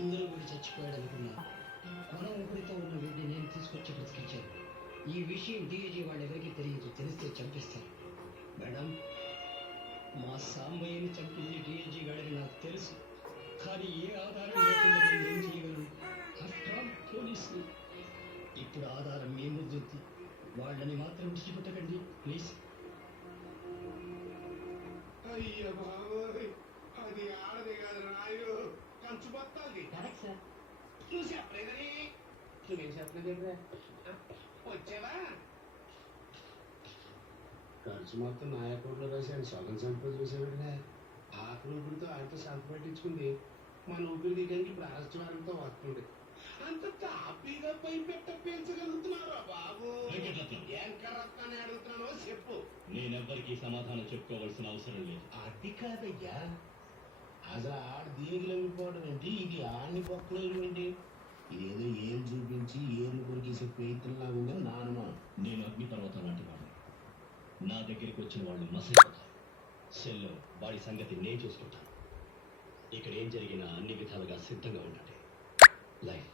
అందరూ కూడా చచ్చిపోయాడు అనుకున్నాను. మన ఊపిరితో ఉన్న వీడిని నేను తీసుకొచ్చి బ్రతికించాను. ఈ విషయం డిఐజీ వాళ్ళెవరికి తెలియదు. తెలిస్తే చంపిస్తారు. మేడం, మా సాంబయ్యని చంపింది డిఐజీ గాడని నాకు తెలుసు. కానీ ఏ ఆధారం లేకుండా నేను ఏం చేయగలను? పోలీసులు. ఇప్పుడు ఆధారం మీ ముందుంది. వాళ్ళని మాత్రం విడిచిపెట్టకండి ప్లీజ్. అయ్య బాబోయ్, అది ఆడది కాదు నాయుడు, కంచు బత్తాది. Correct sir. నువ్వు చెప్పలేదని నువ్వేం చెప్పలేదా? వచ్చావా? ఖర్చు మొత్తం నా అకౌంట్లో రాశాను. సగం సంపద చూసావిడగా. ఆకలి ఊపిరితో ఆయనతో సంత పెట్టించుకుంది. మన ఊపిరి దిగడానికి ఇప్పుడు ఆశ్చర్యంతో వస్తుంది. అంత తాపీగా పై పెట్ట పెంచగలుగుతున్నారా బాబు? ఏం కరత్తాన్ని అడుగుతున్నానో చెప్పు. నేనెవ్వరికీ సమాధానం చెప్పుకోవాల్సిన అవసరం లేదు. అది కాదయ్యా, అసలు ఆడు దీనికి లొంగిపోవడం ఏంటి? ఇది ఆడిని పక్కన ఏంటి? ఇదేదో ఏం చూపించి ఏర్లు కొరికేసే ప్రయత్నంలాగా ఉందని నా అనుమానం. నేను అగ్నిపర్వతం లాంటి వాడిని. నా దగ్గరికి వచ్చిన వాళ్ళు మసైపోతారు. సెల్లో వాడి సంగతి నేను చూసుకుంటాను. ఇక్కడ ఏం జరిగినా అన్ని విధాలుగా సిద్ధంగా ఉండండి. లైఫ్